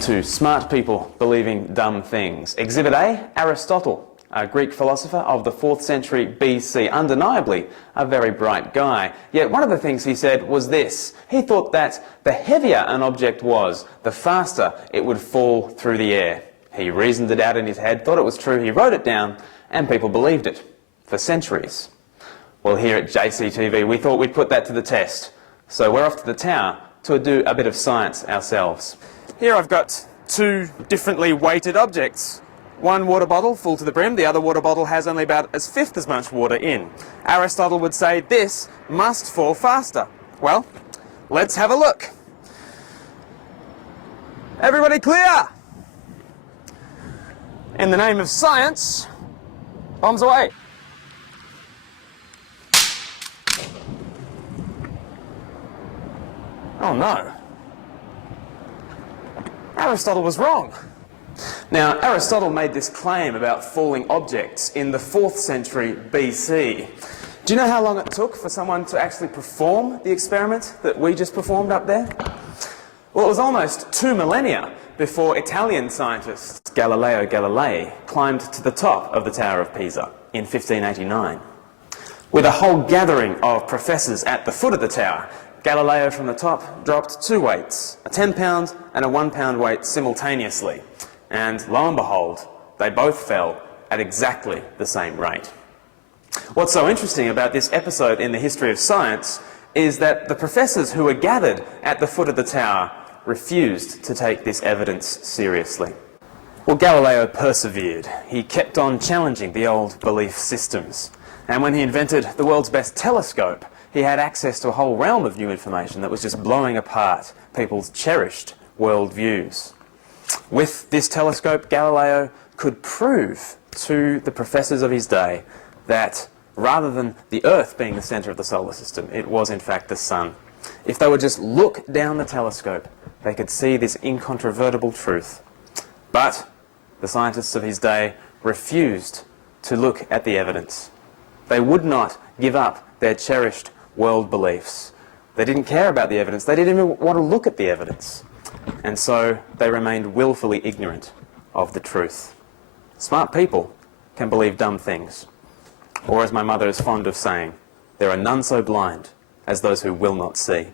to smart people believing dumb things. Exhibit A, Aristotle, a Greek philosopher of the 4th century BC, undeniably a very bright guy. Yet one of the things he said was this: he thought that the heavier an object was, the faster it would fall through the air. He reasoned it out in his head, thought it was true, he wrote it down, and people believed it for centuries. Well, here at JCTV we thought we'd put that to the test. So we're off to the tower to do a bit of science ourselves. Here I've got two differently weighted objects. One water bottle full to the brim, the other water bottle has only about a fifth as much water in. Aristotle would say this must fall faster. Well, let's have a look. Everybody clear? In the name of science, bombs away. Oh no. Aristotle was wrong. Now, Aristotle made this claim about falling objects in the 4th century BC. Do you know how long it took for someone to actually perform the experiment that we just performed up there? Well, it was almost 2 millennia before Italian scientist Galileo Galilei climbed to the top of the Tower of Pisa in 1589. With a whole gathering of professors at the foot of the tower, Galileo from the top dropped 2 weights, a 10-pound and a 1-pound weight simultaneously. And lo and behold, they both fell at exactly the same rate. What's so interesting about this episode in the history of science is that the professors who were gathered at the foot of the tower refused to take this evidence seriously. Well, Galileo persevered. He kept on challenging the old belief systems. And when he invented the world's best telescope, he had access to a whole realm of new information that was just blowing apart people's cherished worldviews. With this telescope, Galileo could prove to the professors of his day that rather than the Earth being the centre of the solar system, it was in fact the Sun. If they would just look down the telescope, they could see this incontrovertible truth. But the scientists of his day refused to look at the evidence. They would not give up their cherished world beliefs. They didn't care about the evidence. They didn't even want to look at the evidence. And so they remained willfully ignorant of the truth. Smart people can believe dumb things. Or as my mother is fond of saying, there are none so blind as those who will not see.